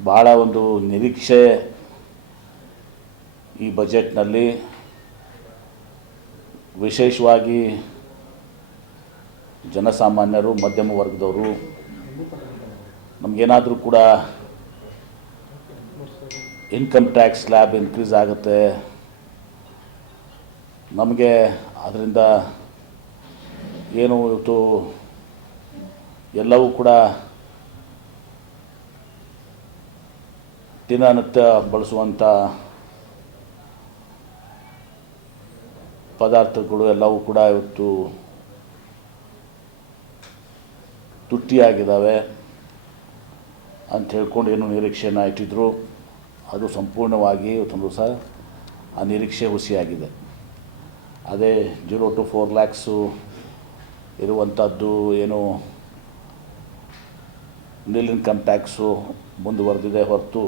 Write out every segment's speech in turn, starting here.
ಭಾಳ ಒಂದು ನಿರೀಕ್ಷೆ ಈ ಬಜೆಟ್ನಲ್ಲಿ, ವಿಶೇಷವಾಗಿ ಜನಸಾಮಾನ್ಯರು, ಮಧ್ಯಮ ವರ್ಗದವರು ನಮಗೇನಾದರೂ ಕೂಡ ಇನ್ಕಮ್ ಟ್ಯಾಕ್ಸ್ ಸ್ಲ್ಯಾಬ್ ಇನ್ಕ್ರೀಸ್ ಆಗುತ್ತೆ, ನಮಗೆ ಅದರಿಂದ ಏನು ಇವತ್ತು ಎಲ್ಲವೂ ಕೂಡ ದಿನನಿತ್ಯ ಬಳಸುವಂಥ ಪದಾರ್ಥಗಳು ಎಲ್ಲವೂ ಕೂಡ ಇವತ್ತು ತುಟ್ಟಿಯಾಗಿದ್ದಾವೆ ಅಂತ ಹೇಳ್ಕೊಂಡು ಏನು ನಿರೀಕ್ಷೆಯನ್ನು ಇಟ್ಟಿದ್ರು, ಅದು ಸಂಪೂರ್ಣವಾಗಿ ಇವತ್ತೊಂದು ದಿವಸ ಆ ನಿರೀಕ್ಷೆ ಹುಸಿಯಾಗಿದೆ. ಅದೇ 0 to 4 lakhs ಇರುವಂಥದ್ದು ಏನು ನಿಲ್ ಇನ್ಕಮ್ ಟ್ಯಾಕ್ಸು ಮುಂದುವರೆದಿದೆ ಹೊರತು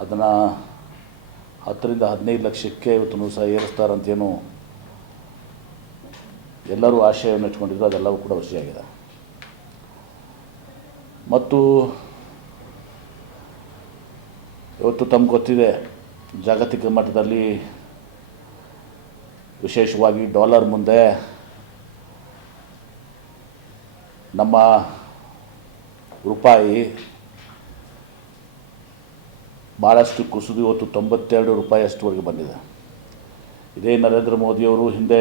ಅದನ್ನು 10 ರಿಂದ 15 ಲಕ್ಷಕ್ಕೆ ಇವತ್ತು ಸಹ ಏರಿಸ್ತಾರಂತೇನು ಎಲ್ಲರೂ ಆಶಯವನ್ನು ಇಟ್ಕೊಂಡಿದ್ರು, ಅದೆಲ್ಲವೂ ಕೂಡ ಹುಸಿಯಾಗಿದೆ. ಮತ್ತು ಇವತ್ತು ತಮ್ಗೆ ಗೊತ್ತಿದೆ, ಜಾಗತಿಕ ಮಟ್ಟದಲ್ಲಿ ವಿಶೇಷವಾಗಿ ಡಾಲರ್ ಮುಂದೆ ನಮ್ಮ ರೂಪಾಯಿ ಭಾಳಷ್ಟು ಕುಸಿದು ಇವತ್ತು 92 ರೂಪಾಯಿ ಅಷ್ಟುವರೆಗೆ ಬಂದಿದೆ. ಇದೇ ನರೇಂದ್ರ ಮೋದಿಯವರು ಹಿಂದೆ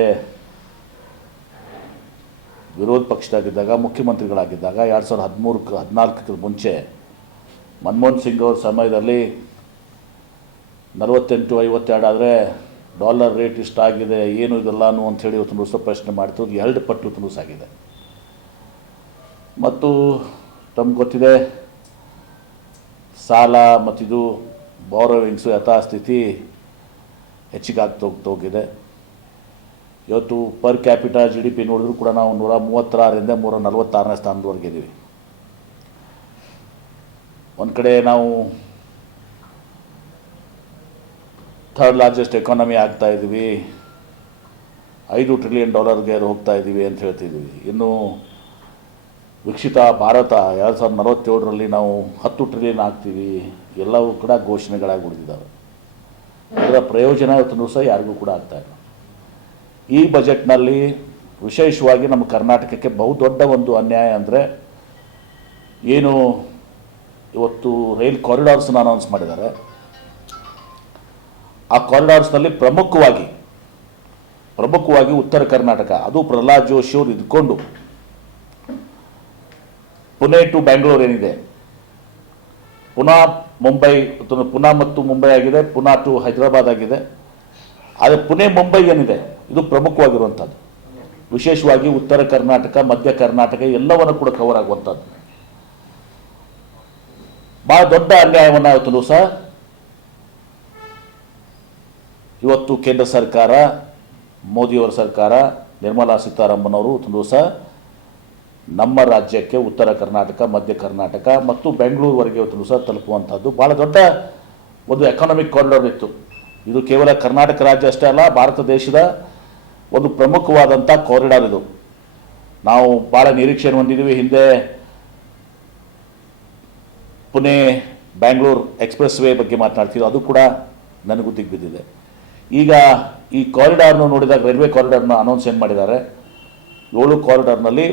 ವಿರೋಧ ಪಕ್ಷದಾಗಿದ್ದಾಗ, ಮುಖ್ಯಮಂತ್ರಿಗಳಾಗಿದ್ದಾಗ 2013-14 ಮುಂಚೆ ಮನಮೋಹನ್ ಸಿಂಗ್ ಅವ್ರ ಸಮಯದಲ್ಲಿ 48-52 ಆದರೆ ಡಾಲರ್ ರೇಟ್ ಇಷ್ಟಾಗಿದೆ, ಏನು ಇದೆಲ್ಲನೂ ಅಂಥೇಳಿ ಇವತ್ತು ದಿವಸ ಪ್ರಶ್ನೆ ಮಾಡ್ತಿರೋದು 2 ಪಟ್ಟು ಇವತ್ತು ಆಗಿದೆ. ಮತ್ತು ತಮ್ಗೆ ಗೊತ್ತಿದೆ, ಸಾಲ ಮತ್ತಿದು ಬಾರೋವಿಂಗ್ಸು ಯಥಾಸ್ಥಿತಿ ಹೆಚ್ಚಿಗಾಗ್ತೋಗಿದೆ. ಇವತ್ತು ಪರ್ ಕ್ಯಾಪಿಟಲ್ GDP ನೋಡಿದ್ರು ಕೂಡ ನಾವು 136ರಿಂದ 146ನೇ ಸ್ಥಾನದವರೆಗೆ ಇದ್ದೀವಿ. ಒಂದು ಕಡೆ ನಾವು 3rd largest ಎಕಾನಮಿ ಆಗ್ತಾ ಇದ್ದೀವಿ, $5 ಟ್ರಿಲಿಯನ್ ಹೋಗ್ತಾ ಇದ್ದೀವಿ ಅಂತ ಹೇಳ್ತಿದ್ದೀವಿ. ಇನ್ನು ವಿಕಸಿತ ಭಾರತ 2047ರಲ್ಲಿ ನಾವು 10 ಟ್ರಿಲಿಯನ್ ಆಗ್ತೀವಿ, ಎಲ್ಲವೂ ಕೂಡ ಘೋಷಣೆಗಳಾಗಿ ಉಳಿದಿದ್ದಾವೆ. ಅದರ ಪ್ರಯೋಜನ ಇವತ್ತು ಸಹ ಯಾರಿಗೂ ಕೂಡ ಆಗ್ತಾಯಿಲ್ಲ. ಈ ಬಜೆಟ್ನಲ್ಲಿ ವಿಶೇಷವಾಗಿ ನಮ್ಮ ಕರ್ನಾಟಕಕ್ಕೆ ಬಹುದೊಡ್ಡ ಒಂದು ಅನ್ಯಾಯ ಅಂದರೆ, ಏನು ಇವತ್ತು ರೈಲ್ ಕಾರಿಡಾರ್ಸನ್ನು ಅನೌನ್ಸ್ ಮಾಡಿದ್ದಾರೆ, ಆ ಕಾರಿಡಾರ್ಸ್ನಲ್ಲಿ ಪ್ರಮುಖವಾಗಿ ಉತ್ತರ ಕರ್ನಾಟಕ, ಅದು ಪ್ರಹ್ಲಾದ್ ಜೋಶಿ ಅವರು ಇದ್ಕೊಂಡು ಪುಣೆ ಟು ಬ್ಯಾಂಗ್ಳೂರ್ ಏನಿದೆ, ಪುಣೆ ಮತ್ತು ಮುಂಬೈ ಆಗಿದೆ, ಪುಣೆ ಟು ಹೈದರಾಬಾದ್ ಆಗಿದೆ. ಆದರೆ ಪುಣೆ ಮುಂಬೈ ಏನಿದೆ ಇದು ಪ್ರಮುಖವಾಗಿರುವಂಥದ್ದು. ವಿಶೇಷವಾಗಿ ಉತ್ತರ ಕರ್ನಾಟಕ, ಮಧ್ಯ ಕರ್ನಾಟಕ ಎಲ್ಲವನ್ನು ಕೂಡ ಕವರ್ ಆಗುವಂಥದ್ದು. ಭಾಳ ದೊಡ್ಡ ಅನ್ಯಾಯವನ್ನು ಇವತ್ತು ಸಹ ಇವತ್ತು ಕೇಂದ್ರ ಸರ್ಕಾರ, ಮೋದಿಯವರ ಸರ್ಕಾರ, ನಿರ್ಮಲಾ ಸೀತಾರಾಮನ್ ಅವರು ಇವತ್ತು ಸಹ ನಮ್ಮ ರಾಜ್ಯಕ್ಕೆ ಉತ್ತರ ಕರ್ನಾಟಕ, ಮಧ್ಯ ಕರ್ನಾಟಕ ಮತ್ತು ಬೆಂಗಳೂರುವರೆಗೆ ಇವತ್ತು ಸಹ ತಲುಪುವಂಥದ್ದು ಭಾಳ ದೊಡ್ಡ ಒಂದು ಎಕಾನಮಿಕ್ ಕಾರಿಡಾರ್ ಇತ್ತು. ಇದು ಕೇವಲ ಕರ್ನಾಟಕ ರಾಜ್ಯ ಅಷ್ಟೇ ಅಲ್ಲ, ಭಾರತ ದೇಶದ ಒಂದು ಪ್ರಮುಖವಾದಂಥ ಕಾರಿಡಾರ್ ಇದು. ನಾವು ಭಾಳ ನಿರೀಕ್ಷೆಯನ್ನು ಹೊಂದಿದ್ದೀವಿ. ಹಿಂದೆ ಪುಣೆ ಬ್ಯಾಂಗ್ಳೂರು ಎಕ್ಸ್ಪ್ರೆಸ್ ವೇ ಬಗ್ಗೆ ಮಾತನಾಡ್ತೀವಿ, ಅದು ಕೂಡ ನನಗೂ ದಿಗ್ಬಿದ್ದಿದೆ. ಈಗ ಈ ಕಾರಿಡಾರ್ನು ನೋಡಿದಾಗ, ರೈಲ್ವೆ ಕಾರಿಡಾರ್ನ ಅನೌನ್ಸ್ ಏನು ಮಾಡಿದ್ದಾರೆ, 7 ಕಾರಿಡಾರ್ನಲ್ಲಿ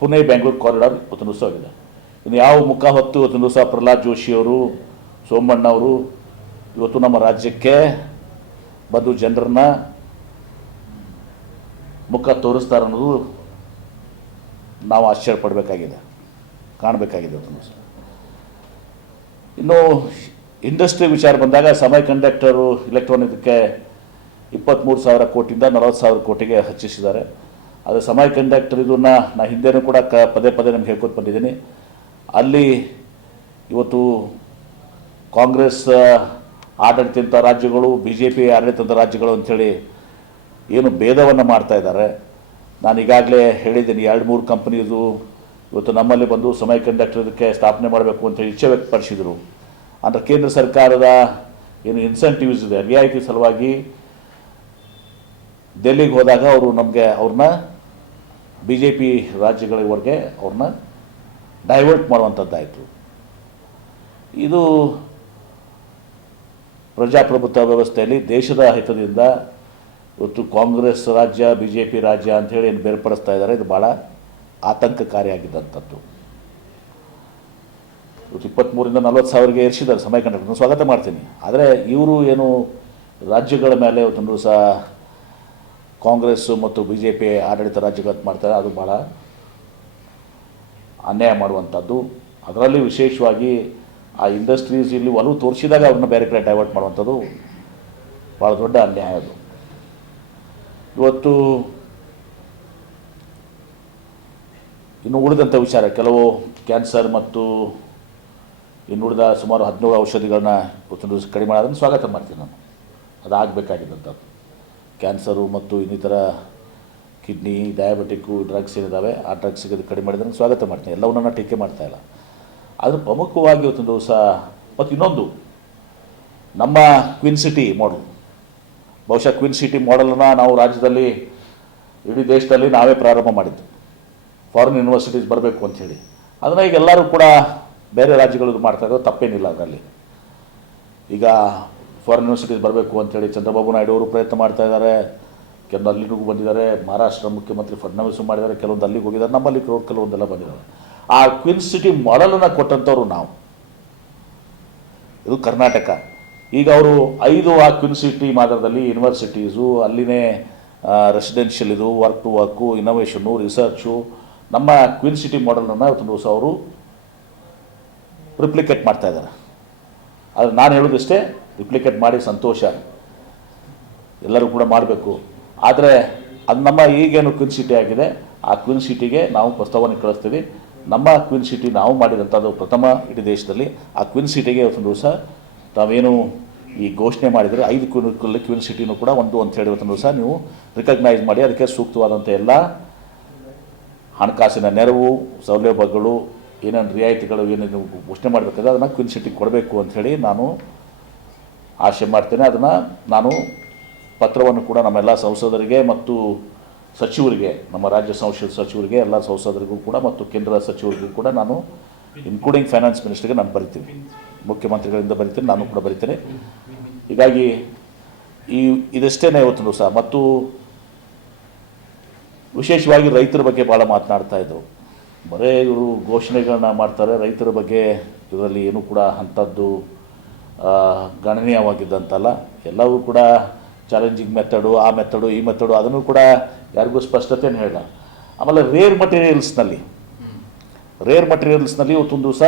ಪುಣೆ ಬ್ಯಾಂಗ್ಳೂರು ಕಾರಿಡಾರ್ ಇವತ್ತು ದಿವಸ ಆಗಿದೆ. ಇನ್ನು ಯಾವ ಮುಖ ಹೊತ್ತು ಇವತ್ತು ದಿವಸ ಪ್ರಹ್ಲಾದ್ ಜೋಶಿಯವರು, ಸೋಮಣ್ಣವರು ಇವತ್ತು ನಮ್ಮ ರಾಜ್ಯಕ್ಕೆ ಬಂದು ಜನರನ್ನ ಮುಖ ತೋರಿಸ್ತಾರೆ ಅನ್ನೋದು ನಾವು ಆಶ್ಚರ್ಯಪಡಬೇಕಾಗಿದೆ, ಕಾಣಬೇಕಾಗಿದೆ ಇವತ್ತು ದಿವಸ. ಇನ್ನು ಇಂಡಸ್ಟ್ರಿ ವಿಚಾರ ಬಂದಾಗ, ಸೆಮಿ ಕಂಡಕ್ಟರು ಇಲೆಕ್ಟ್ರಾನಿಕ್ಗೆ 23,000 ಕೋಟಿಯಿಂದ 40,000 ಕೋಟಿಗೆ ಹೆಚ್ಚಿಸಿದ್ದಾರೆ. ಆದರೆ ಸೆಮಿ ಕಂಡಕ್ಟರ್ ಇದನ್ನು ನಾನು ಹಿಂದೆನೂ ಕೂಡ ಪದೇ ನಿಮ್ಗೆ ಹೇಳ್ಕೊಟ್ಟು ಬಂದಿದ್ದೀನಿ. ಅಲ್ಲಿ ಇವತ್ತು ಕಾಂಗ್ರೆಸ್ ಆಡಳಿತ ರಾಜ್ಯಗಳು, BJP ಆಡಳಿತದ ರಾಜ್ಯಗಳು ಅಂಥೇಳಿ ಏನು ಭೇದವನ್ನು ಮಾಡ್ತಾ ಇದ್ದಾರೆ. ನಾನು ಈಗಾಗಲೇ ಹೇಳಿದ್ದೀನಿ, 2-3 ಕಂಪ್ನೀಸು ಇವತ್ತು ನಮ್ಮಲ್ಲಿ ಬಂದು ಸೆಮಿ ಕಂಡಕ್ಟರ್ಗೆ ಸ್ಥಾಪನೆ ಮಾಡಬೇಕು ಅಂತ ಇಚ್ಛೆ ವ್ಯಕ್ತಪಡಿಸಿದರು. ಅಂದರೆ ಕೇಂದ್ರ ಸರ್ಕಾರದ ಏನು ಇನ್ಸೆಂಟಿವ್ಸ್ ಇದೆ, ರಿಯಾಯಿತಿ ಸಲುವಾಗಿ ಡೆಲ್ಲಿಗೆ ಹೋದಾಗ ಅವ್ರನ್ನ BJP ರಾಜ್ಯಗಳವರೆಗೆ ಅವ್ರನ್ನ ಡೈವರ್ಟ್ ಮಾಡುವಂಥದ್ದಾಯಿತು. ಇದು ಪ್ರಜಾಪ್ರಭುತ್ವ ವ್ಯವಸ್ಥೆಯಲ್ಲಿ ದೇಶದ ಹಿತದಿಂದ ಇವತ್ತು ಕಾಂಗ್ರೆಸ್ ರಾಜ್ಯ BJP ರಾಜ್ಯ ಅಂಥೇಳಿ ಏನು ಬೇರ್ಪಡಿಸ್ತಾ ಇದ್ದಾರೆ, ಇದು ಭಾಳ ಆತಂಕಕಾರಿಯಾಗಿದ್ದಂಥದ್ದು. ಇವತ್ತು 23ರಿಂದ 40 ಸಾವಿರಗೆ ಏರಿಸಿದ್ದಾರೆ ಸಮಯ ಕಂಡಕ್ಟರ್ನ, ಸ್ವಾಗತ ಮಾಡ್ತೀನಿ. ಆದರೆ ಇವರು ಏನು ರಾಜ್ಯಗಳ ಮೇಲೆ ಇವತ್ತೊಂದು ದಿವಸ ಕಾಂಗ್ರೆಸ್ಸು ಮತ್ತು BJP ಆಡಳಿತ ರಾಜ್ಯಗಳು ಮಾಡ್ತಾರೆ, ಅದು ಭಾಳ ಅನ್ಯಾಯ ಮಾಡುವಂಥದ್ದು. ಅದರಲ್ಲಿ ವಿಶೇಷವಾಗಿ ಆ ಇಂಡಸ್ಟ್ರೀಸ್ ಇಲ್ಲಿ ಒಲವು ತೋರಿಸಿದಾಗ ಅವ್ರನ್ನ ಬೇರೆ ಕಡೆ ಡೈವರ್ಟ್ ಮಾಡುವಂಥದ್ದು ಭಾಳ ದೊಡ್ಡ ಅನ್ಯಾಯ ಅದು. ಇವತ್ತು ಇನ್ನು ಉಳಿದಂಥ ವಿಚಾರ, ಕೆಲವು ಕ್ಯಾನ್ಸರ್ ಮತ್ತು ಇನ್ನು ಉಳಿದ ಸುಮಾರು 17 ಔಷಧಿಗಳನ್ನ ಇವತ್ತೊಂದು ದಿವಸ ಕಡಿಮೆ ಮಾಡೋದನ್ನು ಸ್ವಾಗತ ಮಾಡ್ತೀನಿ ನಾನು. ಅದು ಆಗಬೇಕಾಗಿದ್ದಂಥದ್ದು. ಕ್ಯಾನ್ಸರು ಮತ್ತು ಇನ್ನಿತರ ಕಿಡ್ನಿ, ಡಯಾಬಿಟಿಕ್ಕು ಡ್ರಗ್ಸ್ ಏನಿದ್ದಾವೆ, ಆ ಡ್ರಗ್ಸಿಗೆ ಅದು ಕಡಿಮೆ ಮಾಡಿದ್ರೆ ಸ್ವಾಗತ ಮಾಡ್ತೀನಿ. ಎಲ್ಲವನ್ನ ಟೀಕೆ ಮಾಡ್ತಾಯಿಲ್ಲ. ಆದರೆ ಪ್ರಮುಖವಾಗಿ ಇವತ್ತೊಂದು ದಿವಸ ಮತ್ತು ಇನ್ನೊಂದು, ನಮ್ಮ ಕ್ವಿನ್ ಸಿಟಿ ಮಾಡೆಲ್, ಬಹುಶಃ ಕ್ವಿನ್ ಸಿಟಿ ಮಾಡೆಲನ್ನು ನಾವು ರಾಜ್ಯದಲ್ಲಿ ಇಡೀ ದೇಶದಲ್ಲಿ ನಾವೇ ಪ್ರಾರಂಭ ಮಾಡಿದ್ದು. ಫಾರಿನ್ ಯೂನಿವರ್ಸಿಟೀಸ್ ಬರಬೇಕು ಅಂಥೇಳಿ ಅದನ್ನು ಈಗ ಎಲ್ಲರೂ ಕೂಡ ಬೇರೆ ರಾಜ್ಯಗಳು ಇದು ಮಾಡ್ತಾ ಇರೋದು ತಪ್ಪೇನಿಲ್ಲ. ಅದರಲ್ಲಿ ಈಗ ಫಾರಿನ್ ಯೂನಿವರ್ಸಿಟೀಸ್ ಬರಬೇಕು ಅಂಥೇಳಿ ಚಂದ್ರಬಾಬು ನಾಯ್ಡು ಅವರು ಪ್ರಯತ್ನ ಮಾಡ್ತಾ ಇದ್ದಾರೆ. ಕೆಲವೊಂದು ಅಲ್ಲಿಗೂ ಬಂದಿದ್ದಾರೆ, ಮಹಾರಾಷ್ಟ್ರ ಮುಖ್ಯಮಂತ್ರಿ ಫಡ್ನವೀಸ್ ಮಾಡಿದ್ದಾರೆ, ಕೆಲವೊಂದು ಅಲ್ಲಿಗೆ ಹೋಗಿದ್ದಾರೆ, ನಮ್ಮಲ್ಲಿ ಕೆಲವೊಂದೆಲ್ಲ ಬಂದಿದ್ದಾರೆ. ಆ ಕ್ವಿನ್ ಸಿಟಿ ಮಾಡೆಲನ್ನು ಕೊಟ್ಟಂಥವ್ರು ನಾವು. ಇದು ಕರ್ನಾಟಕ. ಈಗ ಅವರು 5 ಆ ಕ್ವಿನ್ ಸಿಟಿ ಮಾದರದಲ್ಲಿ ಯೂನಿವರ್ಸಿಟೀಸು, ಅಲ್ಲಿನೇ ರೆಸಿಡೆನ್ಷಿಯಲ್, ಇದು ವರ್ಕ್ ಟು ವರ್ಕು, ಇನೋವೇಷನ್ನು, ರಿಸರ್ಚು, ನಮ್ಮ ಕ್ವಿನ್ ಸಿಟಿ ಮಾಡೆಲನ್ನು ಇವತ್ತೊಂದು ದಿವಸ ಅವರು ರಿಪ್ಲಿಕೇಟ್ ಮಾಡ್ತಾ ಇದ್ದಾರೆ. ಆದರೆ ನಾನು ಹೇಳೋದಿಷ್ಟೇ, ರಿಪ್ಲಿಕೇಟ್ ಮಾಡಿ ಸಂತೋಷ, ಎಲ್ಲರೂ ಕೂಡ ಮಾಡಬೇಕು. ಆದರೆ ಅದು ನಮ್ಮ ಈಗೇನು ಕ್ವಿನ್ ಸಿಟಿ ಆಗಿದೆ, ಆ ಕ್ವಿನ್ ಸಿಟಿಗೆ ನಾವು ಪ್ರಸ್ತಾವನೆ ಕಳಿಸ್ತೀವಿ. ನಮ್ಮ ಕ್ವಿನ್ ಸಿಟಿ ನಾವು ಮಾಡಿದಂಥದ್ದು ಪ್ರಥಮ ಇಡೀ ದೇಶದಲ್ಲಿ. ಆ ಕ್ವಿನ್ ಸಿಟಿಗೆ ಇವತ್ತೊಂದು ದಿವಸ ತಾವೇನು ಈ ಘೋಷಣೆ ಮಾಡಿದರೆ 5 ಕ್ವಿನ್ ಸಿಟಿನೂ ಕೂಡ ಒಂದು ಅಂಥೇಳಿ ಇವತ್ತೊಂದು ದಿವಸ ನೀವು ರಿಕಗ್ನೈಸ್ ಮಾಡಿ ಅದಕ್ಕೆ ಸೂಕ್ತವಾದಂಥ ಎಲ್ಲ ಹಣಕಾಸಿನ ನೆರವು, ಸೌಲಭ್ಯಗಳು, ಏನೇನು ರಿಯಾಯಿತಿಗಳು ಏನೇನು ಘೋಷಣೆ ಮಾಡಬೇಕಾದ್ರೆ ಅದನ್ನು ಕ್ವಿನ್ ಸಿಟಿಗೆ ಕೊಡಬೇಕು ಅಂಥೇಳಿ ನಾನು ಆಶೆ ಮಾಡ್ತೇನೆ. ಅದನ್ನು ನಾನು ಪತ್ರವನ್ನು ಕೂಡ ನಮ್ಮೆಲ್ಲ ಸಂಸದರಿಗೆ ಮತ್ತು ಸಚಿವರಿಗೆ, ನಮ್ಮ ರಾಜ್ಯ ಸಂಸದ ಸಚಿವರಿಗೆ, ಎಲ್ಲ ಸಂಸದರಿಗೂ ಕೂಡ ಮತ್ತು ಕೇಂದ್ರ ಸಚಿವರಿಗೂ ಕೂಡ ನಾನು ಇನ್ಕ್ಲೂಡಿಂಗ್ ಫೈನಾನ್ಸ್ ಮಿನಿಸ್ಟರ್ಗೆ ನಾನು ಬರಿತೀನಿ, ಮುಖ್ಯಮಂತ್ರಿಗಳಿಂದ ಬರಿತೀನಿ, ನಾನು ಕೂಡ ಬರಿತೀನಿ. ಹೀಗಾಗಿ ಇದಷ್ಟೇ ಇವತ್ತು ದಿವಸ. ಮತ್ತು ವಿಶೇಷವಾಗಿ ರೈತರ ಬಗ್ಗೆ ಭಾಳ ಮಾತನಾಡ್ತಾ ಇದ್ದರು. ಬರೀ ಇವರು ಘೋಷಣೆಗಳನ್ನ ಮಾಡ್ತಾರೆ, ರೈತರ ಬಗ್ಗೆ ಇದರಲ್ಲಿ ಏನೂ ಕೂಡ ಅಂಥದ್ದು ಗಣನೀಯವಾಗಿದ್ದಂತಲ್ಲ. ಎಲ್ಲವೂ ಕೂಡ ಚಾಲೆಂಜಿಂಗ್ ಮೆಥಡು, ಆ ಮೆಥಡು, ಈ ಮೆಥಡು, ಅದನ್ನು ಕೂಡ ಯಾರಿಗೂ ಸ್ಪಷ್ಟತೆಯನ್ನು ಹೇಳಿಲ್ಲ. ಆಮೇಲೆ ರೇರ್ ಮಟೀರಿಯಲ್ಸ್ನಲ್ಲಿ ಇವತ್ತೊಂದು ದಿವಸ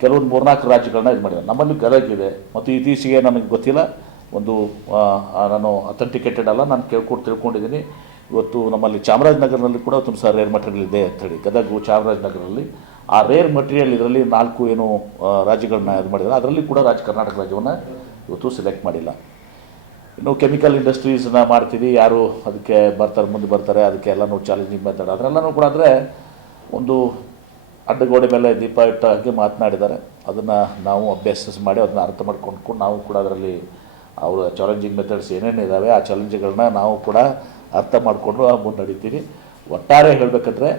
ಕೆಲವೊಂದು 3-4 ರಾಜ್ಯಗಳನ್ನ ಇದು ಮಾಡಿದ್ದಾರೆ. ನಮ್ಮಲ್ಲಿ ಗದಗಿದೆ ಮತ್ತು ಇತ್ತೀಚೆಗೆ ನನಗೆ ಗೊತ್ತಿಲ್ಲ, ಒಂದು ನಾನು ಅಥೆಂಟಿಕೇಟೆಡ್ ಅಲ್ಲ, ನಾನು ತಿಳ್ಕೊಂಡಿದ್ದೀನಿ. ಇವತ್ತು ನಮ್ಮಲ್ಲಿ ಚಾಮರಾಜನಗರದಲ್ಲಿ ಕೂಡ ಒಂದು ಸಹ ರೇರ್ ಮಟೀರಿಯಲ್ ಇದೆ ಅಂಥೇಳಿ, ಗದಗು ಚಾಮರಾಜನಗರದಲ್ಲಿ. ಆ ರೇರ್ ಮಟೀರಿಯಲ್ ಇದರಲ್ಲಿ 4 ಏನು ರಾಜ್ಯಗಳನ್ನ ಇದು ಮಾಡಿದ್ದಾರೆ, ಅದರಲ್ಲಿ ಕೂಡ ಕರ್ನಾಟಕ ರಾಜ್ಯವನ್ನು ಇವತ್ತು ಸೆಲೆಕ್ಟ್ ಮಾಡಿಲ್ಲ. ಇನ್ನು ಕೆಮಿಕಲ್ ಇಂಡಸ್ಟ್ರೀಸ್ನ ಮಾಡ್ತೀವಿ, ಯಾರು ಅದಕ್ಕೆ ಮುಂದೆ ಬರ್ತಾರೆ, ಅದಕ್ಕೆ ಎಲ್ಲನೂ ಚಾಲೆಂಜಿಂಗ್ ಮೆಥಡ್, ಅದರೆಲ್ಲನೂ ಕೂಡ. ಆದರೆ ಒಂದು ಅಡ್ಡಗೋಡೆ ಮೇಲೆ ದೀಪ ಇಟ್ಟ ಹಾಗೆ ಮಾತನಾಡಿದ್ದಾರೆ. ಅದನ್ನು ನಾವು ಅಭ್ಯಾಸ ಮಾಡಿ ಅದನ್ನು ಅರ್ಥ ಮಾಡ್ಕೊಂಡು ನಾವು ಕೂಡ ಅದರಲ್ಲಿ ಅವರ ಚಾಲೆಂಜಿಂಗ್ ಮೆಥಡ್ಸ್ ಏನೇನಿದ್ದಾವೆ ಆ ಚಾಲೆಂಜ್ಗಳನ್ನ ನಾವು ಕೂಡ ಅರ್ಥ ಮಾಡಿಕೊಂಡು ಮುನ್ನಡೀತೀವಿ. ಒಟ್ಟಾರೆ ಹೇಳಬೇಕಂದ್ರೆ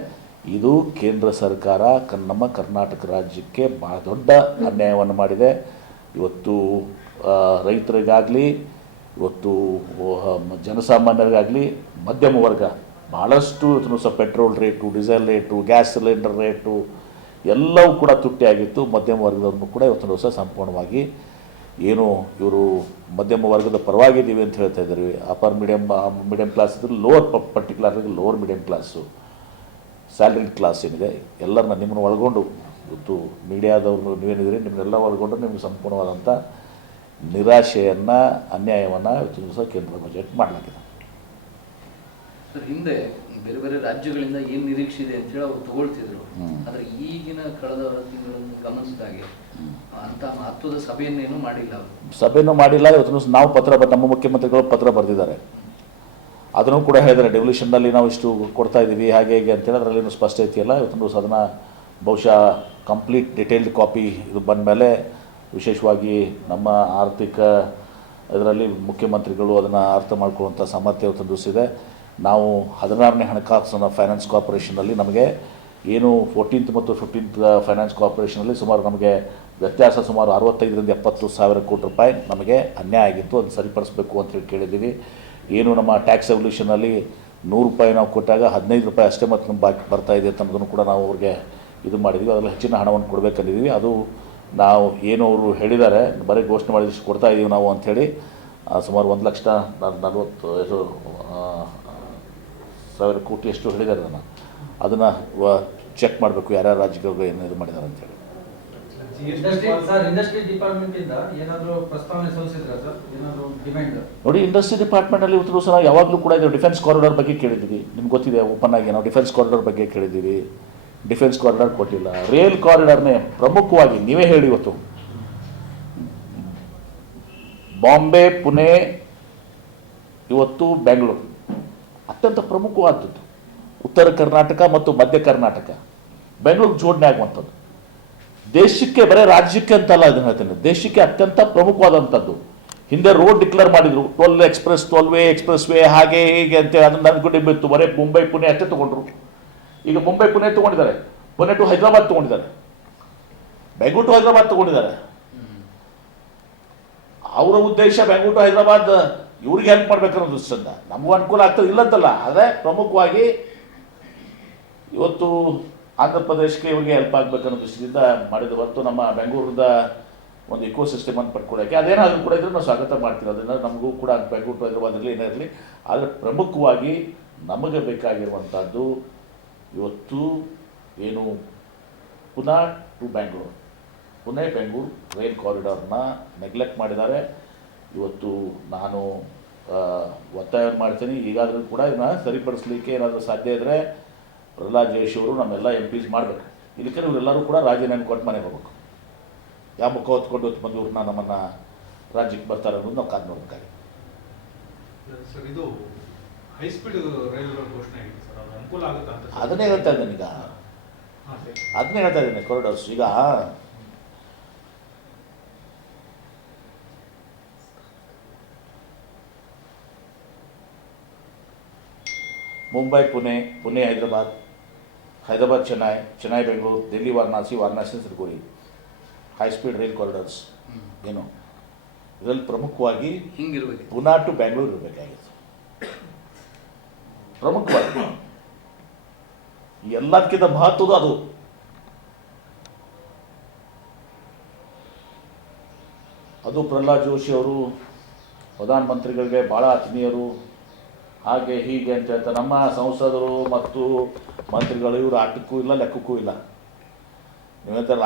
ಇದು ಕೇಂದ್ರ ಸರ್ಕಾರ ನಮ್ಮ ಕರ್ನಾಟಕ ರಾಜ್ಯಕ್ಕೆ ಭಾಳ ದೊಡ್ಡ ಅನ್ಯಾಯವನ್ನು ಮಾಡಿದೆ. ಇವತ್ತು ರೈತರಿಗಾಗಲಿ, ಇವತ್ತು ಜನಸಾಮಾನ್ಯರಿಗಾಗಲಿ, ಮಧ್ಯಮ ವರ್ಗ ಭಾಳಷ್ಟು ಇವತ್ತು ಸಹ petrol rate, diesel rate, gas cylinder rate ಎಲ್ಲವೂ ಕೂಡ ತುಟ್ಟಿಯಾಗಿತ್ತು. ಮಧ್ಯಮ ವರ್ಗದವ್ರನ್ನು ಕೂಡ ಇವತ್ತು ಸಹ ಸಂಪೂರ್ಣವಾಗಿ ಏನು ಇವರು ಮಧ್ಯಮ ವರ್ಗದ ಪರವಾಗಿದ್ದೀವಿ ಅಂತ ಹೇಳ್ತಾ ಇದ್ದಾರೆ. ಅಪರ್ ಮೀಡಿಯಮ್ ಕ್ಲಾಸ್ ಇದ್ದರೆ particularly lower medium class, salaried class ಏನಿದೆ ಎಲ್ಲರನ್ನ ನಿಮ್ಮನ್ನು ಒಳಗೊಂಡು, ಇವತ್ತು ಮೀಡಿಯಾದವ್ರನ್ನು ನೀವೇನಿದ್ದೀರಿ ನಿಮ್ಮನ್ನೆಲ್ಲ ಒಳಗೊಂಡು ನಿಮಗೆ ಸಂಪೂರ್ಣವಾದಂಥ ನಿರಾಶೆಯನ್ನು, ಅನ್ಯಾಯವನ್ನು ಇವತ್ತು ಸಹ ಕೇಂದ್ರ ಬಜೆಟ್ ಮಾಡಲಾಗಿದೆ. ಸರ್, ಹಿಂದೆ ಬೇರೆ ಬೇರೆ ರಾಜ್ಯಗಳಿಂದ ಏನು ನಿರೀಕ್ಷೆ ಇದೆ ಅಂತೇಳಿ ಅವ್ರು ತಗೊಳ್ತಿದ್ರು. ಆದರೆ ಈಗಿನ ಕಳೆದ ತಿಂಗಳನ್ನು ಗಮನಿಸಿದಾಗೆ ಅಂತ ಮಹತ್ವದ ಸಭೆಯನ್ನೇನು ಮಾಡಿಲ್ಲ. ಸಭೆಯೂ ಮಾಡಿಲ್ಲ. ಇವತ್ತು ನಾವು ನಮ್ಮ ಮುಖ್ಯಮಂತ್ರಿಗಳು ಪತ್ರ ಬರೆದಿದ್ದಾರೆ. ಅದನ್ನು ಕೂಡ ಹೇಳಿದ್ದಾರೆ, ಡೆವಲ್ಯೂಷನ್ನಲ್ಲಿ ನಾವು ಇಷ್ಟು ಕೊಡ್ತಾ ಇದ್ದೀವಿ ಹಾಗೆ ಹೇಗೆ ಅಂತೇಳಿ ಅದರಲ್ಲಿ ಸ್ಪಷ್ಟ ಇದೆಯಲ್ಲ. ಇವತ್ತು ಅದನ್ನು ಬಹುಶಃ ಕಂಪ್ಲೀಟ್ ಡಿಟೇಲ್ಡ್ ಕಾಪಿ ಇದು ಬಂದ ಮೇಲೆ ವಿಶೇಷವಾಗಿ ನಮ್ಮ ಆರ್ಥಿಕ ಇದರಲ್ಲಿ ಮುಖ್ಯಮಂತ್ರಿಗಳು ಅದನ್ನು ಅರ್ಥ ಮಾಡ್ಕೊಳ್ಳುವಂಥ ಸಾಮರ್ಥ್ಯ ಇವತ್ತು ದಿವಸ ಇದೆ. ನಾವು 16ನೇ ಹಣಕಾಸಿನ ಫೈನಾನ್ಸ್ ಕಾರ್ಪೊರೇಷನಲ್ಲಿ ನಮಗೆ ಏನು 14th ಮತ್ತು 15th ಫೈನಾನ್ಸ್ ಕಾರ್ಪೊರೇಷನಲ್ಲಿ ಸುಮಾರು ನಮಗೆ ವ್ಯತ್ಯಾಸ ಸುಮಾರು 65ರಿಂದ 70 ಸಾವಿರ ಕೋಟಿ ರೂಪಾಯಿ ನಮಗೆ ಅನ್ಯಾಯ ಆಗಿತ್ತು. ಅದು ಸರಿಪಡಿಸಬೇಕು ಅಂತೇಳಿ ಕೇಳಿದ್ದೀವಿ. ಏನು ನಮ್ಮ ಟ್ಯಾಕ್ಸ್ ಎವಲ್ಯೂಷನಲ್ಲಿ 100 ರೂಪಾಯಿ ನಾವು ಕೊಟ್ಟಾಗ 15 ರೂಪಾಯಿ ಅಷ್ಟೇ ಮತ್ತು ನಮ್ಮ ಬಾಕಿ ಬರ್ತಾ ಇದೆ ಅನ್ನೋದನ್ನು ಕೂಡ ನಾವು ಅವ್ರಿಗೆ ಇದು ಮಾಡಿದ್ವಿ. ಅದರಲ್ಲಿ ಹೆಚ್ಚಿನ ಹಣವನ್ನು ಕೊಡಬೇಕಂದಿದ್ದೀವಿ. ಅದು ನಾವು ಏನು ಅವರು ಹೇಳಿದ್ದಾರೆ ಬರೀ ಘೋಷಣೆ ಮಾಡಿದಷ್ಟು ಕೊಡ್ತಾ ಇದ್ದೀವಿ ನಾವು ಅಂಥೇಳಿ ಸುಮಾರು 1,40,000 ಕೋಟಿ ಎಷ್ಟು ಹೇಳಿದ್ದಾರೆ. ಅದನ್ನು ಚೆಕ್ ಮಾಡಬೇಕು ಯಾರ್ಯಾರು ರಾಜ್ಯಗಳು ಏನು ಇದು ಮಾಡಿದ್ದಾರೆ ಅಂತೇಳಿ. ಇಂಡಸ್ಟ್ರಿ ಡಿಪಾರ್ಟ್ಮೆಂಟ್ ಇಂದ ಏನಾದರೂ ಪ್ರಸ್ತಾವನೆ ಸಲ್ಲಿಸಿದ್ರಾ ಸರ್? ಏನಾದರೂ ಡಿಮ್ಯಾಂಡ್? ನೋಡಿ, ಇಂಡಸ್ಟ್ರಿ ಡಿಪಾರ್ಟ್ಮೆಂಟಲ್ಲಿ ಉತ್ತರ ಸಹ ಯಾವಾಗಲೂ ಕೂಡ ಇದು ಡಿಫೆನ್ಸ್ ಕಾರಿಡಾರ್ ಬಗ್ಗೆ ಕೇಳಿದ್ದೀವಿ. ನಿಮ್ಗೆ ಗೊತ್ತಿದೆ, ಓಪನ್ ಆಗಿ ನಾವು ಡಿಫೆನ್ಸ್ ಕಾರಿಡಾರ್ ಬಗ್ಗೆ ಕೇಳಿದ್ದೀವಿ. ಡಿಫೆನ್ಸ್ ಕಾರಿಡಾರ್ ಕೊಟ್ಟಿಲ್ಲ. ರೇಲ್ ಕಾರಿಡಾರ್ನೇ ಪ್ರಮುಖವಾಗಿ ನೀವೇ ಹೇಳಿ, ಇವತ್ತು ಬಾಂಬೆ, ಪುಣೆ, ಇವತ್ತು ಬೆಂಗಳೂರು ಅತ್ಯಂತ ಪ್ರಮುಖವಾದದ್ದು. ಉತ್ತರ ಕರ್ನಾಟಕ ಮತ್ತು ಮಧ್ಯ ಕರ್ನಾಟಕ ಬೆಂಗಳೂರು ಜೋಡಣೆ ಆಗುವಂಥದ್ದು ದೇಶಕ್ಕೆ, ಬರೀ ರಾಜ್ಯಕ್ಕೆ ಅಂತಲ್ಲ, ಇದನ್ನು ಹೇಳ್ತೇನೆ, ದೇಶಕ್ಕೆ ಅತ್ಯಂತ ಪ್ರಮುಖವಾದಂಥದ್ದು. ಹಿಂದೆ ರೋಡ್ ಡಿಕ್ಲೇರ್ ಮಾಡಿದರು, 12 ವೇ ಎಕ್ಸ್ಪ್ರೆಸ್ ವೇ ಹಾಗೆ ಹೀಗೆ ಅಂತ. ಅದನ್ನು ನನಗೂ ಬಿತ್ತು, ಬರೀ ಮುಂಬೈ ಪುಣೆ ಅಷ್ಟೇ ತೊಗೊಂಡ್ರು. ಈಗ ಮುಂಬೈ ಪುಣೆ ತೊಗೊಂಡಿದ್ದಾರೆ, ಪುಣೆ ಟು ಹೈದರಾಬಾದ್ ತೊಗೊಂಡಿದ್ದಾರೆ, ಬೆಂಗಳೂರು ಟು ಹೈದರಾಬಾದ್ ತೊಗೊಂಡಿದ್ದಾರೆ. ಅವರ ಉದ್ದೇಶ ಬೆಂಗಳೂರು ಟು ಹೈದರಾಬಾದ್ ಇವ್ರಿಗೆ ಹೆಲ್ಪ್ ಮಾಡ್ಬೇಕನ್ನೋ ದೃಷ್ಟಿಯಿಂದ ನಮಗೂ ಅನುಕೂಲ ಆಗ್ತದೆ, ಇಲ್ಲಂತಲ್ಲ. ಆದರೆ ಪ್ರಮುಖವಾಗಿ ಇವತ್ತು ಆಂಧ್ರ ಪ್ರದೇಶಕ್ಕೆ ಇವರಿಗೆ ಹೆಲ್ಪ್ ಆಗಬೇಕನ್ನೋ ದೃಷ್ಟಿಯಿಂದ ಮಾಡಿದ ಹೊರತು ನಮ್ಮ ಬೆಂಗಳೂರಿಂದ ಒಂದು ಇಕೋ ಸಿಸ್ಟಮ್ ಅನ್ನು ಪಡ್ಕೊಳ್ಳೋಕ್ಕೆ ಅದೇನಾದರೂ ಕೂಡ ಇದ್ರೆ ನಾವು ಸ್ವಾಗತ ಮಾಡ್ತೀವಿ. ಅದನ್ನು ನಮಗೂ ಕೂಡ ಬೆಂಗಳೂರು ಟು ಹೈದರಾಬಾದ್ ಇರಲಿ ಏನೇ ಇರಲಿ. ಆದರೆ ಪ್ರಮುಖವಾಗಿ ನಮಗೆ ಬೇಕಾಗಿರುವಂಥದ್ದು ಇವತ್ತು ಏನು ಪುನಾ ಟು ಬೆಂಗಳೂರು, ಪುಣೆ ಬೆಂಗಳೂರು ರೈಲ್ ಕಾರಿಡಾರ್ನ ನೆಗ್ಲೆಕ್ಟ್ ಮಾಡಿದ್ದಾರೆ. ಇವತ್ತು ನಾನು ಒತ್ತಾಯ ಮಾಡ್ತೀನಿ, ಈಗಾದರೂ ಕೂಡ ಇದನ್ನ ಸರಿಪಡಿಸಲಿಕ್ಕೆ ಏನಾದರೂ ಸಾಧ್ಯ ಇದ್ದರೆ ಪ್ರಹ್ಲಾದ್ ಜೋಶಿ ಅವರು ನಮ್ಮೆಲ್ಲ MPs ಮಾಡಬೇಕು. ಇದಕ್ಕೆ ಇವರೆಲ್ಲರೂ ಕೂಡ ರಾಜೀನಾಮೆ ಕೊಟ್ಟು ಮನೆಗೆ ಹೋಗ್ಬೇಕು. ಯಾವ ಮುಖ ಹೊತ್ಕೊಂಡು ಬಂದು ಇವ್ರನ್ನ ನಮ್ಮನ್ನು ರಾಜ್ಯಕ್ಕೆ ಬರ್ತಾರೆ ಅನ್ನೋದು ನಾವು ಕಾದು ನೋಡಬೇಕಾಗಿದೆ. ಸರ್, ಇದು ಹೈಸ್ಪೀಡ್ ರೈಲುಗಳ ಘೋಷಣೆ ಆಗಿದೆ ಸರ್, ಅದು ಅನುಕೂಲ ಆಗುತ್ತೆ ಅಂತ ಅದನ್ನೇ ಹೇಳ್ತಾ ಇದ್ದೀನಿ ಈಗ, ಅದನ್ನೇ ಹೇಳ್ತಾ ಇದ್ದೀನಿ. ಕಾರಿಡಾರ್ಸ್ ಈಗ Mumbai Pune, Pune Hyderabad, Hyderabad Chennai, Chennai Bengaluru, Delhi Varanasi, Varanasi Siliguri, high speed rail corridors ಏನು ಇದರಲ್ಲಿ ಪ್ರಮುಖವಾಗಿ ಹಿಂಗಿರ್ಬೇಕು. ಪುನಾ ಟು ಬೆಂಗಳೂರು ಇರಬೇಕಾಗಿತ್ತು. ಪ್ರಮುಖವಾಗಿ ಎಲ್ಲದಕ್ಕಿಂತ ಮಹತ್ವದ ಅದು. ಅದು ಪ್ರಹ್ಲಾದ್ ಜೋಶಿ ಅವರು ಪ್ರಧಾನಮಂತ್ರಿಗಳಿಗೆ ಭಾಳ ಆತ್ಮೀಯರು, ಹಾಗೆ ಹೀಗೆ ಅಂತ ಹೇಳ್ತಾರೆ. ನಮ್ಮ ಸಂಸದರು ಮತ್ತು ಮಂತ್ರಿಗಳು ಇವರು ಆಟಕ್ಕೂ ಇಲ್ಲ ಲೆಕ್ಕಕ್ಕೂ ಇಲ್ಲ. ನೀವು ಹೇಳ್ತಾರೆ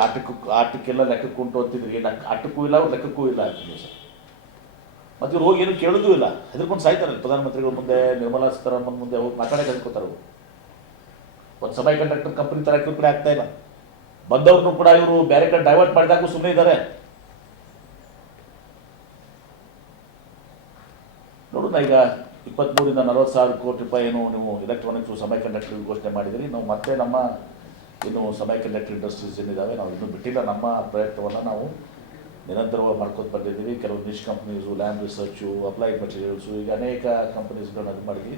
ಆಟಕ್ಕೆಲ್ಲ ಲೆಕ್ಕಕ್ಕೆ ಉಂಟು ಅಂತಿದ್ರಿ, ಆಟಕ್ಕೂ ಇಲ್ಲ, ಅವ್ರು ಲೆಕ್ಕಕ್ಕೂ ಇಲ್ಲ ಆಗ್ತದೆ ಸರ್. ಮತ್ತು ಇವ್ರು ಹೋಗಿ ಏನು ಕೇಳೋದೂ ಇಲ್ಲ, ಹೆದರ್ಕೊಂಡು ಸಾಯ್ತಾರೆ ಪ್ರಧಾನಮಂತ್ರಿಗಳ ಮುಂದೆ, ನಿರ್ಮಲಾ ಸೀತಾರಾಮನ್ ಮುಂದೆ ಹೋಗಿ ಮಾತಾಡೋಕೆ ಹೆದರ್ಕೋತಾರೆ. ಒಂದು ಸಬೈ ಕಂಡಕ್ಟರ್ ಕಂಪ್ನಿ ಥರ ಇವ್ರ ಕಡೆ ಆಗ್ತಾ ಇಲ್ಲ. ಬಂದವ್ರನ್ನೂ ಕೂಡ ಇವರು ಬೇರೆ ಕಡೆ ಡೈವರ್ಟ್ ಮಾಡಿದಾಗೂ ಸುಮ್ಮನೆ ಇದ್ದಾರೆ. ನೋಡೋಣ, ಈಗ 23ರಿಂದ 40 ಸಾವಿರ ಕೋಟಿ ರೂಪಾಯಿ ಏನು ನೀವು ಎಲೆಕ್ಟ್ರಾನಿಕ್ಸು ಸಬೈ ಕಂಡಕ್ಟರ್ ಘೋಷಣೆ ಮಾಡಿದಿರಿ. ನಾವು ಮತ್ತೆ ನಮ್ಮ ಏನು ಸಬೈ ಕಂಡಕ್ಟರ್ ಇಂಡಸ್ಟ್ರೀಸ್ ಏನಿದ್ದಾವೆ ನಾವು ಇನ್ನೂ ಬಿಟ್ಟಿಲ್ಲ. ನಮ್ಮ ಪ್ರಯತ್ನವನ್ನು ನಾವು ನಿರಂತರವಾಗಿ ಮಾಡ್ಕೊಂಡು ಬಂದಿದ್ದೀವಿ. ಕೆಲವು niche companies, lab research, Applied Materials, ಈಗ ಅನೇಕ ಕಂಪನೀಸ್ಗಳನ್ನ ಅದು ಮಾಡಿದ್ವಿ.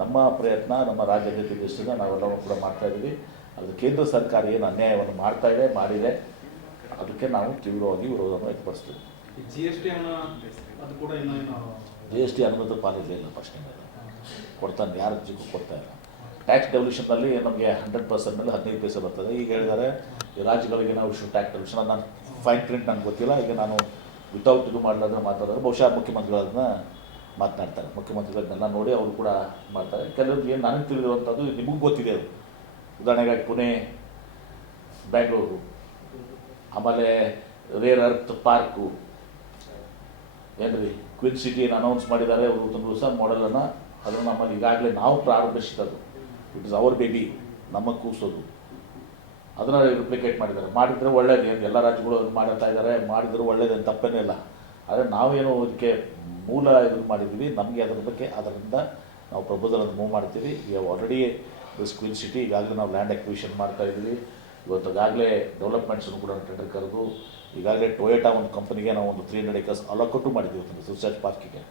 ನಮ್ಮ ಪ್ರಯತ್ನ, ನಮ್ಮ ರಾಜ್ಯದ ದೃಷ್ಟಿಯಿಂದ ನಾವೆಲ್ಲವೂ ಕೂಡ ಮಾಡ್ತಾಯಿದ್ದೀವಿ. ಅದು ಕೇಂದ್ರ ಸರ್ಕಾರ ಏನು ಅನ್ಯಾಯವನ್ನು ಮಾಡಿದೆ, ಅದಕ್ಕೆ ನಾವು ತೀವ್ರವಾಗಿ ವಿರೋಧವನ್ನು ವ್ಯಕ್ತಪಡಿಸ್ತೀವಿ. GST ಅದು ಕೂಡ GST ಅನುಮತಿ ಪಾಲಿಕೆ ಇಲ್ಲ, ಪ್ರಶ್ನೆ ಕೊಡ್ತಾನೆ, ಯಾರ ರಾಜ್ಯಕ್ಕೂ ಕೊಡ್ತಾ ಇಲ್ಲ. ಟ್ಯಾಕ್ಸ್ ಡೆವಲ್ಯೂಷನಲ್ಲಿ ನಮಗೆ 100% 15 ಪೈಸೆ ಬರ್ತದೆ. ಈಗ ಹೇಳಿದ್ದಾರೆ ಈ ರಾಜ್ಯಗಳಿಗೆ ನಾವು ಟ್ಯಾಕ್ಸ್ ಡೆವಲ್ಯೂಷನ್, ನಾನು ಫೈನ್ ಪ್ರಿಂಟ್ ನನಗೆ ಗೊತ್ತಿಲ್ಲ. ಈಗ ನಾನು ವಿತೌಟ್ ಇದು ಮಾಡಲಾದ್ರೆ ಮಾತಾಡೋದು ಬಹುಶಃ ಮುಖ್ಯಮಂತ್ರಿಗಳನ್ನ ಮಾತನಾಡ್ತಾರೆ. ಮುಖ್ಯಮಂತ್ರಿಗಳನ್ನೆಲ್ಲ ನೋಡಿ ಅವರು ಕೂಡ ಮಾಡ್ತಾರೆ. ಕೆಲವ್ರಿಗೆ ಏನು ನನಗೆ ತಿಳಿದಿರುವಂಥದ್ದು ನಿಮಗೂ ಗೊತ್ತಿದೆ. ಅದು ಉದಾಹರಣೆಗಾಗಿ ಪುಣೆ ಬೆಂಗಳೂರು, ಆಮೇಲೆ ರೇರ್ ಅರ್ತ್ ಪಾರ್ಕು ಏನ್ರಿ ಕ್ವಿನ್ ಸಿಟಿ ಏನು ಅನೌನ್ಸ್ ಮಾಡಿದ್ದಾರೆ ಅವರು ಒಂದು ದಿವಸ ಮಾಡೆಲನ್ನು. ಅದನ್ನು ನಮ್ಮಲ್ಲಿ ಈಗಾಗಲೇ ನಾವು ಪ್ರಾರಂಭಿಸಿದ್ದು. ಇಟ್ ಇಸ್ ಅವರ್ ಬೇಬಿ, ನಮ್ಮ ಕೂಸೋದು. ಅದನ್ನು ರಿಪ್ಲಿಕೇಟ್ ಮಾಡಿದರೆ ಒಳ್ಳೇದು. ಏನು ಎಲ್ಲ ರಾಜ್ಯಗಳು ಮಾಡ್ತಾ ಇದ್ದಾರೆ, ಮಾಡಿದ್ರು ಒಳ್ಳೇದೇನು ತಪ್ಪೇನೇ ಇಲ್ಲ. ಆದರೆ ನಾವೇನು ಇದಕ್ಕೆ ಮೂಲ ಇದು ಮಾಡಿದ್ದೀವಿ, ನಮಗೆ ಅದರಿಂದ ನಾವು ಪ್ರಪೋಸಲನ್ನು ಮೂವ್ ಮಾಡ್ತೀವಿ. ಈಗ ಆಲ್ರೆಡಿ ದಿಸ್ ಕ್ವಿನ್ ಸಿಟಿ ಈಗಾಗಲೇ ನಾವು ಲ್ಯಾಂಡ್ ಅಕ್ವಿಷನ್ ಮಾಡ್ತಾಯಿದ್ದೀವಿ. ಇವತ್ತು ಈಗಾಗಲೇ ಡೆವಲಪ್ಮೆಂಟ್ಸನ್ನು ಕೂಡ ಟೆಂಡರ್ ಕರೆದು ಈಗಾಗಲೇ ಟೊಯೋಟಾ ಒಂದು ಕಂಪನಿಗೆ ನಾವು ಒಂದು 300 acres ಅಲೋಕಟ್ಟು ಮಾಡಿದ್ದೀವಿ ಒಂದು ರಿಸರ್ಚ್ ಪಾರ್ಕಿಗೆ.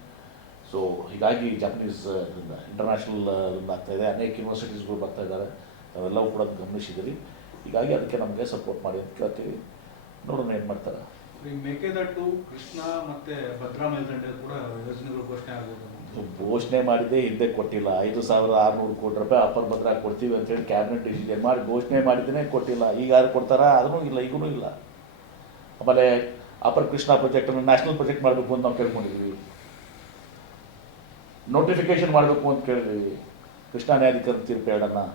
ಸೊ ಹೀಗಾಗಿ ಜಪನೀಸ್ ಇಂಟರ್ನ್ಯಾಷನಲ್ ಆಗ್ತಾಯಿದೆ. ಅನೇಕ ಯೂನಿವರ್ಸಿಟೀಸ್ಗಳು ಬರ್ತಾ ಇದ್ದಾರೆ. ಅವೆಲ್ಲವೂ ಕೂಡ ಗಮನಿಸಿದಿರಿ. ಹೀಗಾಗಿ ಅದಕ್ಕೆ ನಮಗೆ ಸಪೋರ್ಟ್ ಮಾಡಿ ಅಂತ ಕೇಳ್ತೀವಿ. ನೋಡೋಣ ಏನು ಮಾಡ್ತಾರೆ. ಈ ಮೇಕೆದಾಟು, ಕೃಷ್ಣ ಮತ್ತೆ ಭದ್ರಾ ಮೇಲ್ದಂಡೆ ಕೂಡ ಯೋಜನೆಗಳು ಘೋಷಣೆ ಆಗ್ಬೋದು. ಘೋಷಣೆ ಮಾಡಿದ್ದೇ ಹಿಂದೆ ಕೊಟ್ಟಿಲ್ಲ. 5,600 ಕೋಟಿ ರೂಪಾಯಿ ಅಪರ್ ಭದ್ರಾ ಕೊಡ್ತೀವಿ ಅಂತೇಳಿ ಕ್ಯಾಬಿನೆಟ್ ಡಿಸಿಷನ್ ಮಾಡಿ ಘೋಷಣೆ ಮಾಡಿದ್ದೇ ಕೊಟ್ಟಿಲ್ಲ. ಈಗ ಯಾರು ಕೊಡ್ತಾರಾ? ಅದೂ ಇಲ್ಲ, ಈಗೂ ಇಲ್ಲ. ಆಮೇಲೆ ಅಪರ್ ಕೃಷ್ಣ ಪ್ರಾಜೆಕ್ಟನ್ನು ನ್ಯಾಷನಲ್ ಪ್ರಾಜೆಕ್ಟ್ ಮಾಡಬೇಕು ಅಂತ ನಾವು ಕೇಳ್ಕೊಂಡಿದ್ವಿ. ನೋಟಿಫಿಕೇಶನ್ ಮಾಡಬೇಕು ಅಂತ ಕೇಳಿದ್ವಿ. ಕೃಷ್ಣ ನ್ಯಾಯಾಧಿಕರಣ ತೀರ್ಪು ಎರಡನ್ನು